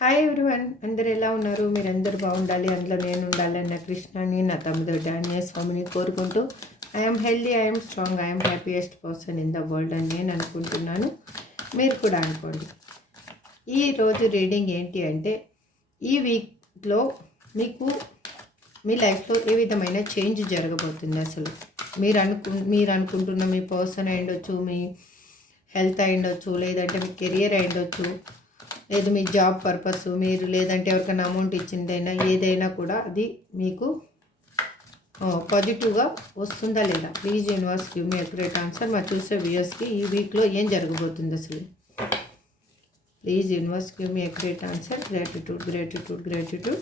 Hi everyone, అందరు ఎలా ఉన్నారు? మీరందరూ బాగుండాలి, అందులో నేను ఉండాలి అన్న కృష్ణని, నా తమ్ముడు డానియల్ స్వామిని కోరుకుంటూ I'm healthy, I'm strong, I'm happiest person in the world అని నేను అనుకుంటున్నాను. మీరు కూడా అనుకోండి. ఈరోజు రీడింగ్ ఏంటి అంటే, ఈ వీక్లో మీకు మీ లైఫ్లో ఏ విధమైన చేంజ్ జరగబోతుంది. అసలు మీరు అనుకుంటున్న మీ పర్సన్ అయ్యుండొచ్చు, మీ హెల్త్ అయ్యుండొచ్చు, లేదంటే మీ కెరియర్ అయ్యుండొచ్చు, లేదు మీ జాబ్ పర్పస్, మీరు లేదంటే ఎవరికైనా అమౌంట్ ఇచ్చిందైనా ఏదైనా కూడా అది మీకు పాజిటివ్గా వస్తుందా లేదా? Please universe give me accurate answer. మా చూసే వ్యూయర్స్కి ఈ వీక్లో ఏం జరగబోతుంది అసలు? Please universe give me accurate answer. Gratitude gratitude gratitude.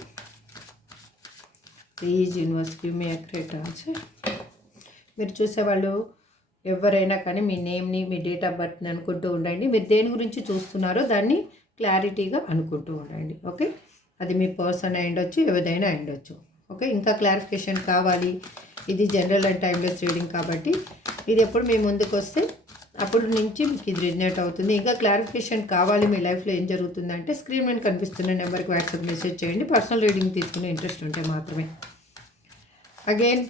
Please universe give me accurate answer. మీరు చూసేవాళ్ళు ఎవరైనా కానీ మీ నేమ్ని, మీ డేట్ ఆఫ్ బర్త్ని అనుకుంటూ ఉండండి. మీరు దేని గురించి చూస్తున్నారో దాన్ని క్లారిటీగా అనుకుంటూ ఉండండి. ఓకే, అది మీ పర్సన్ అయ్యుండొచ్చు, ఏదైనా అయ్యుండొచ్చు. ఓకే, ఇంకా క్లారిఫికేషన్ కావాలి. ఇది జనరల్ అండ్ టైమ్లెస్ రీడింగ్ కాబట్టి ఇది ఎప్పుడు మీ ముందుకు వస్తే అప్పుడు నుంచి మీకు ఇది రిజనేట్ అవుతుంది. ఇంకా క్లారిఫికేషన్ కావాలి, మీ లైఫ్లో ఏం జరుగుతుందంటే స్క్రీన్ మీద కనిపిస్తున్న నెంబర్కి వాట్సాప్ మెసేజ్ చేయండి. పర్సనల్ రీడింగ్ తీసుకునే ఇంట్రెస్ట్ ఉంటే మాత్రమే. అగైన్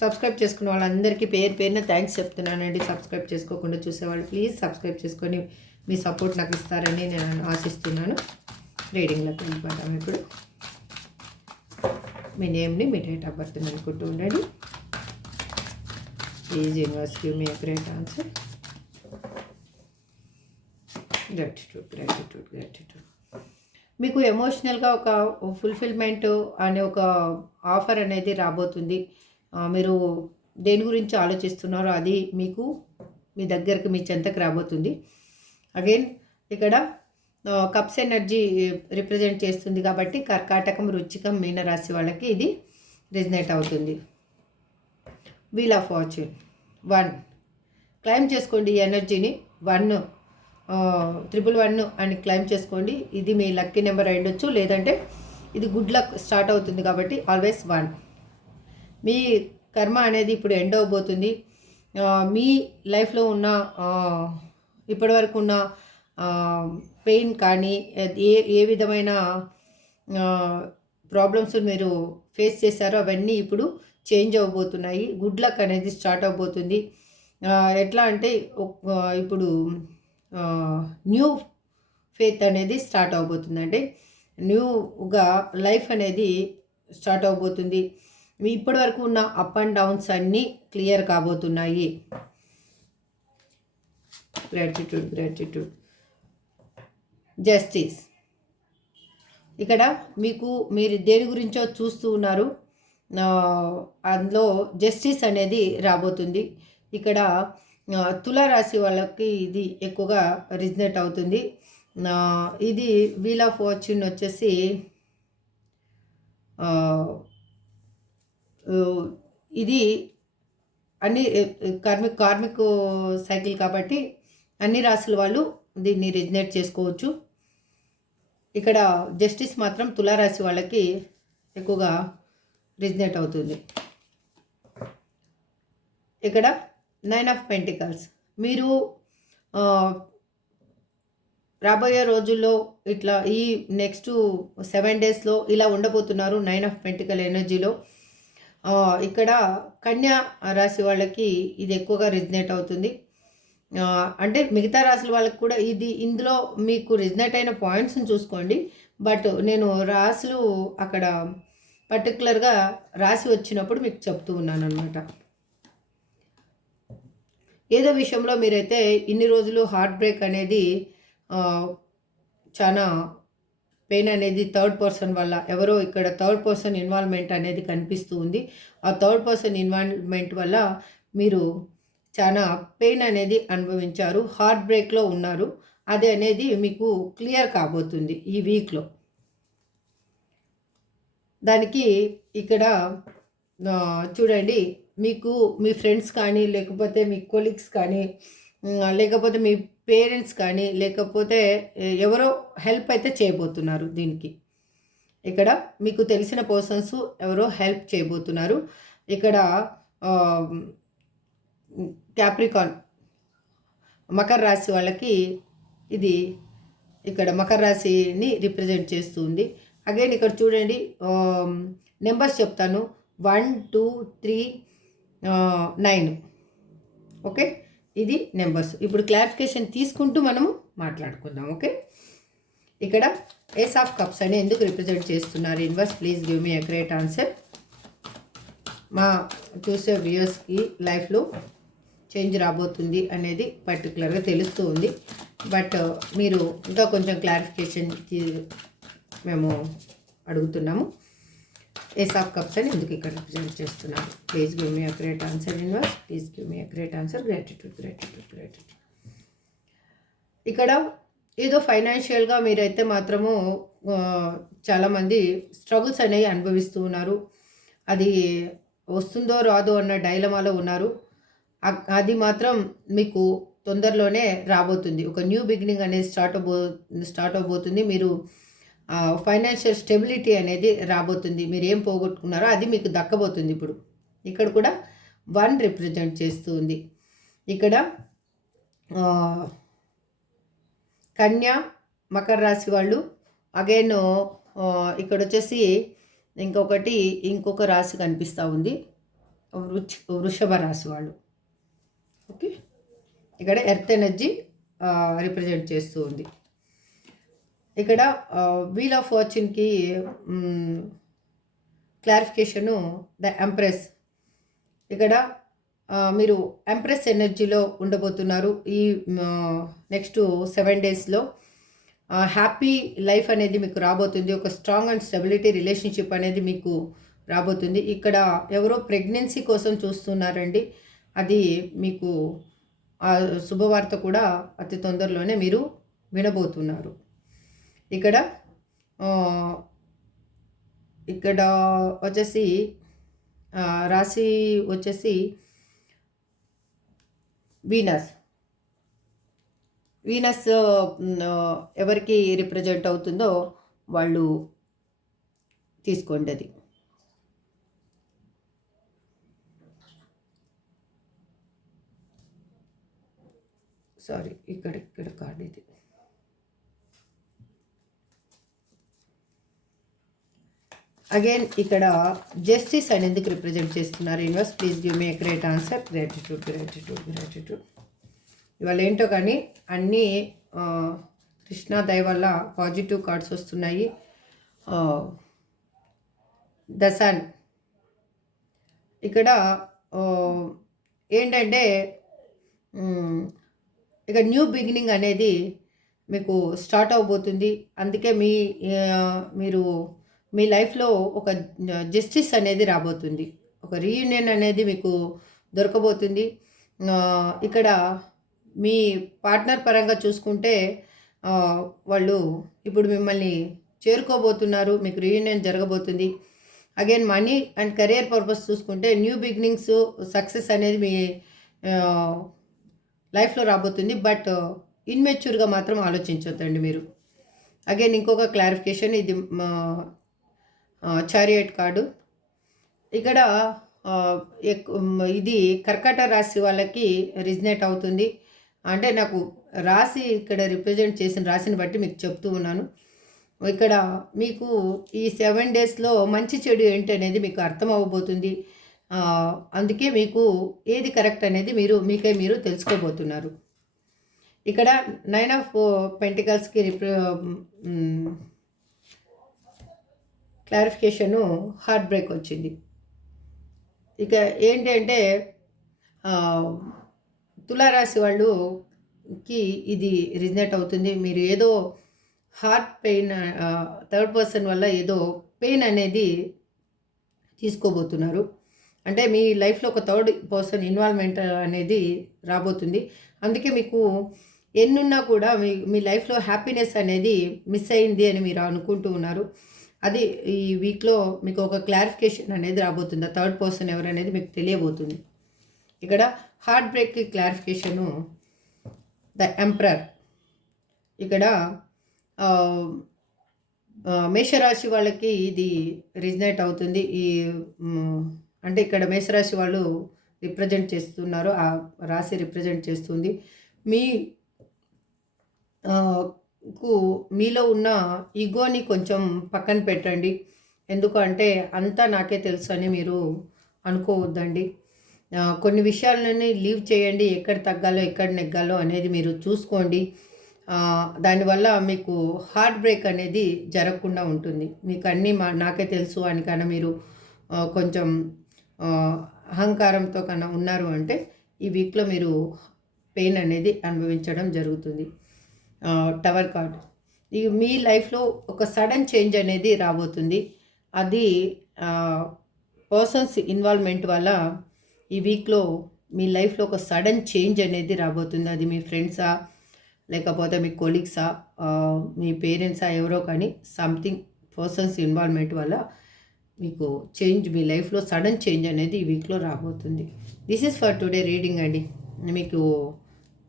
సబ్స్క్రైబ్ చేసుకున్న వాళ్ళందరికీ పేరున థ్యాంక్స్ చెప్తున్నానండి. సబ్స్క్రైబ్ చేసుకోకుండా చూసేవాళ్ళు ప్లీజ్ సబ్స్క్రైబ్ చేసుకొని మీ సపోర్ట్ నాకు ఇస్తారని నేను ఆశిస్తున్నాను. రీడింగ్లోకి వెళ్ళిపోతాం. ఇప్పుడు మీ నేమ్ని, మీ డేట్ ఆఫ్ బర్త్ని అనుకుంటూ ఉండండి. Please universe give me great answer. Gratitude gratitude gratitude. మీకు ఎమోషనల్గా ఒక ఫుల్ఫిల్మెంట్ అనే ఒక ఆఫర్ అనేది రాబోతుంది. మీరు దేని గురించి ఆలోచిస్తున్నారో అది మీకు మీ దగ్గరకు, మీ చెంతకు రాబోతుంది. అగైన్ ఇక్కడ కప్స్ ఎనర్జీ రిప్రజెంట్ చేస్తుంది కాబట్టి కర్కాటకం, వృశ్చికం, మీనరాశి వాళ్ళకి ఇది రిజనేట్ అవుతుంది. వీల్ ఆఫ్ ఫార్చ్యూన్ 1 క్లైమ్ చేసుకోండి. ఈ ఎనర్జీని 1 అని క్లైమ్ చేసుకోండి. ఇది మీ లక్కీ నెంబర్ అయ్యుండొచ్చు, లేదంటే ఇది గుడ్ లక్ స్టార్ట్ అవుతుంది కాబట్టి ఆల్వేస్ 1. మీ కర్మ అనేది ఇప్పుడు ఎండ్ అవబోతుంది. మీ లైఫ్లో ఉన్న ఇప్పటివరకు ఉన్న పెయిన్ కానీ ఏ విధమైన ప్రాబ్లమ్స్ మీరు ఫేస్ చేశారో అవన్నీ ఇప్పుడు చేంజ్ అవ్వబోతున్నాయి. గుడ్ లక్ అనేది స్టార్ట్ అవబోతుంది. ఎట్లా అంటే ఇప్పుడు న్యూ ఫేత్ అనేది స్టార్ట్ అవబోతుంది. అంటే న్యూగా లైఫ్ అనేది స్టార్ట్ అవబోతుంది. మీ ఇప్పటి వరకు ఉన్న అప్ అండ్ డౌన్స్ అన్నీ క్లియర్ కాబోతున్నాయి. Gratitude gratitude. జస్టిస్. ఇక్కడ మీరు దేని గురించో చూస్తూ ఉన్నారు, అందులో జస్టిస్ అనేది రాబోతుంది. ఇక్కడ తులారాశి వాళ్ళకి ఇది ఎక్కువగా రిజనేట్ అవుతుంది. ఇది వీల్ ఆఫ్ ఫార్చ్యూన్ వచ్చేసి ఇది అన్ని కార్మిక్ సైకిల్ కాబట్టి అన్ని రాశుల వాళ్ళు దీన్ని రిజనేట్ చేసుకోవచ్చు. ఇక్కడ జస్టిస్ మాత్రం తులారాశి వాళ్ళకి ఎక్కువగా రిజనేట్ అవుతుంది. ఇక్కడ 9 ఆఫ్ పెంటికల్స్. మీరు రాబోయే రోజుల్లో ఇట్లా ఈ నెక్స్ట్ 7 డేస్లో ఇలా ఉండబోతున్నారు 9 ఆఫ్ పెంటికల్ ఎనర్జీలో. ఇక్కడ కన్యా రాశి వాళ్ళకి ఇది ఎక్కువగా రిజనేట్ అవుతుంది. అంటే మిగతా రాశుల వాళ్ళకి కూడా ఇందులో మీకు రిజనేట్ అయిన పాయింట్స్ని చూసుకోండి. బట్ నేను రాశులు అక్కడ పర్టికులర్గా రాసి వచ్చినప్పుడు మీకు చెప్తూ ఉన్నాను అనమాట. ఏదో విషయంలో మీరైతే ఇన్ని రోజులు హార్ట్ బ్రేక్ అనేది చాలా పెయిన్ అనేది థర్డ్ పర్సన్ వల్ల, ఎవరో ఇక్కడ థర్డ్ పర్సన్ ఇన్వాల్వ్మెంట్ అనేది కనిపిస్తూ ఉంది. ఆ థర్డ్ పర్సన్ ఇన్వాల్వ్మెంట్ వల్ల మీరు చాలా పెయిన్ అనేది అనుభవించారు, హార్ట్ బ్రేక్లో ఉన్నారు. అది అనేది మీకు క్లియర్ కాబోతుంది ఈ వీక్లో. దానికి ఇక్కడ చూడండి, మీకు మీ ఫ్రెండ్స్ కానీ, లేకపోతే మీ కొలీగ్స్ కానీ, లేకపోతే మీ పేరెంట్స్ కానీ, లేకపోతే ఎవరో హెల్ప్ అయితే చేయబోతున్నారు. దీనికి ఇక్కడ మీకు తెలిసిన పర్సన్స్ ఎవరో హెల్ప్ చేయబోతున్నారు. ఇక్కడ క్యాప్రికాన్ మకర రాశి వాళ్ళకి ఇది ఇక్కడ మకర రాశిని రిప్రజెంట్ చేస్తుంది. అగైన్ ఇక్కడ చూడండి, నెంబర్స్ చెప్తాను. 1 2 3 9. ఓకే, ఇది నెంబర్స్. ఇప్పుడు క్లారిఫికేషన్ తీసుకుంటూ మనము మాట్లాడుకుందాం. ఓకే, ఇక్కడ ఏస్ ఆఫ్ కప్స్ అని ఎందుకు రిప్రజెంట్ చేస్తున్నారు universe? Please give me a great answer. మా చూసే వ్యూయర్స్కి లైఫ్లో చేంజ్ రాబోతుంది అనేది పర్టికులర్గా తెలుస్తూ ఉంది. బట్ మీరు ఇంకా కొంచెం క్లారిఫికేషన్కి మేము అడుగుతున్నాము. ఏస్ ఆఫ్ కప్స్ అని ఎందుకు ఇక్కడ రిప్రజెంట్ చేస్తున్నారు? Please give me a great answer universe. Please give me a great answer. Gratitude gratitude gratitude. ఇక్కడ ఏదో ఫైనాన్షియల్గా మీరైతే మాత్రము చాలామంది స్ట్రగుల్స్ అనేవి అనుభవిస్తూ ఉన్నారు. అది వస్తుందో రాదో అన్న డైలమాలో ఉన్నారు. అది మాత్రం మీకు తొందరలోనే రాబోతుంది. ఒక న్యూ బిగినింగ్ అనేది స్టార్ట్ అవబోతుంది. మీరు ఫైనాన్షియల్ స్టెబిలిటీ అనేది రాబోతుంది. మీరు ఏం పోగొట్టుకున్నారో అది మీకు దక్కబోతుంది. ఇప్పుడు ఇక్కడ కూడా 1 రిప్రజెంట్ చేస్తుంది. ఇక్కడ కన్యా మకర రాశి వాళ్ళు, అగైన్ ఇక్కడ వచ్చేసి ఇంకొక రాశి కనిపిస్తూ ఉంది, వృషభ రాశి వాళ్ళు. ఓకే, ఇక్కడ ఎర్త్ ఎనర్జీ రిప్రజెంట్ చేస్తూ ఉంది. ఇక్కడ వీల్ ఆఫ్ ఫార్చ్యూన్కి క్లారిఫికేషను ద ఎంప్రెస్. ఇక్కడ మీరు ఎంప్రెస్ ఎనర్జీలో ఉండబోతున్నారు. ఈ నెక్స్ట్ 7 డేస్లో హ్యాపీ లైఫ్ అనేది మీకు రాబోతుంది. ఒక స్ట్రాంగ్ అండ్ స్టెబిలిటీ రిలేషన్షిప్ అనేది మీకు రాబోతుంది. ఇక్కడ ఎవరో ప్రెగ్నెన్సీ కోసం చూస్తున్నారండి. అది మీకు శుభవార్త కూడా అతి తొందరలోనే మీరు వినబోతున్నారు. ఇక్కడ వచ్చేసి రాశి వచ్చేసి వీనస్ ఎవరికి రిప్రజెంట్ అవుతుందో వాళ్ళు తీసుకోండి. అది సారీ, ఇక్కడ కార్డ్ ఇది. అగైన్ ఇక్కడ జస్టిస్ అని ఎందుకు రిప్రజెంట్ చేస్తున్నారు universe? Please give me a great answer. Gratitude gratitude gratitude. ఇవాళ ఏంటో కానీ అన్నీ కృష్ణ దయ వల్ల పాజిటివ్ కార్డ్స్ వస్తున్నాయి. The sun. ఇక్కడ ఏంటంటే ఇక న్యూ బిగినింగ్ అనేది మీకు స్టార్ట్ అవబోతుంది. అందుకే మీరు మీ లైఫ్లో ఒక జస్టిస్ అనేది రాబోతుంది. ఒక రీయూనియన్ అనేది మీకు దొరకబోతుంది. ఇక్కడ మీ పార్ట్నర్ పరంగా చూసుకుంటే వాళ్ళు ఇప్పుడు మిమ్మల్ని చేరుకోబోతున్నారు. మీకు రీయూనియన్ జరగబోతుంది. Again money and career purpose చూసుకుంటే న్యూ బిగినింగ్స్, సక్సెస్ అనేది మీ లైఫ్లో రాబోతుంది. బట్ ఇన్మెచ్యూర్గా మాత్రం ఆలోచించొద్దండి మీరు. అగైన్ ఇంకొక క్లారిఫికేషన్, ఇది చారియట్ కార్డు. ఇక్కడ ఇది కర్కాట రాశి వాళ్ళకి రిజనేట్ అవుతుంది. అంటే నాకు రాశి ఇక్కడ రిప్రజెంట్ చేసిన రాశిని బట్టి మీకు చెప్తూ ఉన్నాను. ఇక్కడ మీకు ఈ 7 డేస్లో మంచి చెడు ఏంటి అనేది మీకు అర్థం అవ్వబోతుంది. అందుకే మీకు ఏది కరెక్ట్ అనేది మీకై మీరు తెలుసుకోబోతున్నారు. ఇక్కడ 9 ఆఫ్ పెంటికల్స్కి క్లారిఫికేషను హార్ట్ బ్రేక్ వచ్చింది. ఇక ఏంటంటే తులారాశి వాళ్ళకి ఇది రిజనేట్ అవుతుంది. మీరు ఏదో హార్ట్ పెయిన్, థర్డ్ పర్సన్ వల్ల ఏదో పెయిన్ అనేది తీసుకోబోతున్నారు. అంటే మీ లైఫ్లో ఒక థర్డ్ పర్సన్ ఇన్వాల్వ్మెంట్ అనేది రాబోతుంది. అందుకే మీకు ఎన్నున్నా కూడా మీ లైఫ్లో హ్యాపీనెస్ అనేది మిస్ అయింది అని మీరు అనుకుంటూ ఉన్నారు. అది ఈ వీక్లో మీకు ఒక క్లారిఫికేషన్ అనేది రాబోతుంది. థర్డ్ పర్సన్ ఎవరనేది మీకు తెలియబోతుంది. ఇక్కడ హార్ట్ బ్రేక్కి క్లారిఫికేషను ద ఎంపరర్. ఇక్కడ మేషరాశి వాళ్ళకి ఇది రిజనేట్ అవుతుంది. అంటే ఇక్కడ మేషరాశి వాళ్ళు రిప్రజెంట్ చేస్తున్నారు, ఆ రాశి రిప్రజెంట్ చేస్తుంది. మీ మీలో ఉన్న ఈగోని కొంచెం పక్కన పెట్టండి. ఎందుకంటే అంతా నాకే తెలుసు అని మీరు అనుకోవద్దండి. కొన్ని విషయాలని లీవ్ చేయండి. ఎక్కడ తగ్గాలో ఎక్కడ నెగ్గాలో అనేది మీరు చూసుకోండి. దానివల్ల మీకు హార్ట్ బ్రేక్ అనేది జరగకుండా ఉంటుంది. మీకు అన్నీ నాకే తెలుసు అని కన్నా మీరు కొంచెం అహంకారంతో కన్నా ఉన్నారు అంటే ఈ వీక్లో మీరు పెయిన్ అనేది అనుభవించడం జరుగుతుంది. టవర్ కార్డ్ మీ లైఫ్లో ఒక సడన్ చేంజ్ అనేది రాబోతుంది. అది పర్సన్స్ ఇన్వాల్వ్మెంట్ వల్ల ఈ వీక్లో మీ లైఫ్లో ఒక సడన్ చేంజ్ అనేది రాబోతుంది. అది మీ ఫ్రెండ్సా, లేకపోతే మీ కొలీగ్సా, మీ పేరెంట్సా, ఎవరో కానీ సంథింగ్ పర్సన్స్ ఇన్వాల్వ్మెంట్ వల్ల మీకు చేంజ్, మీ లైఫ్లో సడన్ చేంజ్ అనేది ఈ వీక్లో రాబోతుంది. This is for today reading అండి. మీకు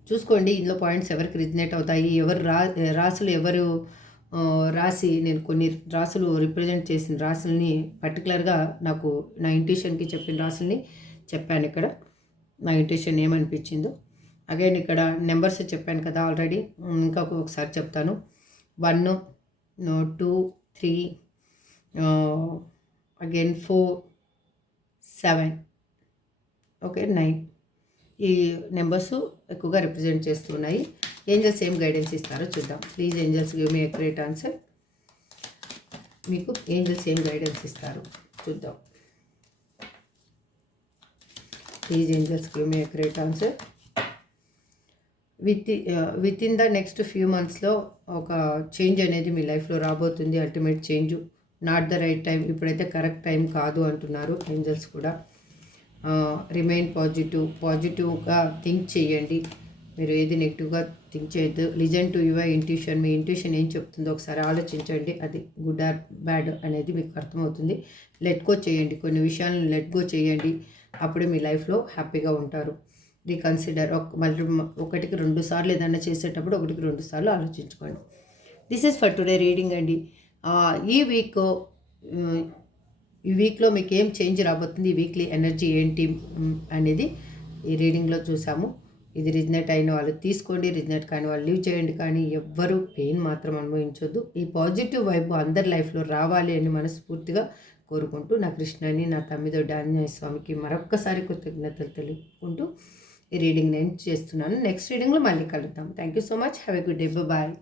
చూసుకోండి ఇందులో పాయింట్స్ ఎవరికి రిజనేట్ అవుతాయి, ఎవరు రాసులు ఎవరు రాసి, నేను కొన్ని రాసులు రిప్రజెంట్ చేసిన రాసుల్ని పర్టికులర్గా నాకు నా ఇంట్యూషన్కి చెప్పిన రాసుల్ని చెప్పాను. ఇక్కడ నా ఇంట్యూషన్ ఏమనిపించిందో అగైన్ ఇక్కడ నెంబర్స్ చెప్పాను కదా ఆల్రెడీ, ఇంకా ఒకసారి చెప్తాను. 1, 2, 3, అగైన్ 4, 7, ఓకే 9. ఈ నెంబర్స్ ఎక్కువగా రిప్రజెంట్ చేస్తున్నాయి. ఏంజల్స్ ఏం గైడెన్స్ ఇస్తారో చూద్దాం. Please angels give me accurate answer. మీకు ఏంజల్స్ ఏం గైడెన్స్ ఇస్తారో చూద్దాం. Please angels give me accurate answer. With in the next few మంత్స్లో ఒక చేంజ్ అనేది మీ లైఫ్లో రాబోతుంది. Ultimate change. Not the right time, ఇప్పుడైతే కరెక్ట్ టైం కాదు అంటున్నారు ఏంజల్స్ కూడా. రిమైన్ పాజిటివ్గా థింక్ చేయండి. మీరు ఏది నెగిటివ్గా థింక్ చేయొద్దు. Listen to your intuition. Me intuition ఏం చెప్తుందో ఒకసారి ఆలోచించండి. అది గుడ్ ఆర్ బ్యాడ్ అనేది మీకు అర్థమవుతుంది. లెట్ గో చేయండి, కొన్ని విషయాలను లెట్ గో చేయండి. అప్పుడే మీ లైఫ్లో హ్యాపీగా ఉంటారు. రీకన్సిడర్, మళ్ళీ 1కి 2 సార్లు ఏదైనా చేసేటప్పుడు 1కి 2 సార్లు ఆలోచించుకోండి. This is for today reading అండి. ఈ వీక్లో మీకు ఏం చేంజ్ రాబోతుంది, ఈ వీక్లీ ఎనర్జీ ఏంటి అనేది ఈ రీడింగ్లో చూసాము. ఇది రిజనేట్ అయిన వాళ్ళు తీసుకోండి, రిజనేట్ కాని వాళ్ళు లీవ్ చేయండి. కానీ ఎవ్వరూ పెయిన్ మాత్రం అనుభవించొద్దు. ఈ పాజిటివ్ వైబ్ అందరి లైఫ్లో రావాలి అని మనస్ఫూర్తిగా కోరుకుంటూ, నా కృష్ణని, నా తమ్మిదొడ్డి ఆంజనేయ స్వామికి మరొక్కసారి కృతజ్ఞతలు తెలుపుకుంటూ ఈ రీడింగ్ నేను చేస్తున్నాను. నెక్స్ట్ రీడింగ్లో మళ్ళీ కలుద్దాం. Thank you so much. Have a good day. Bye.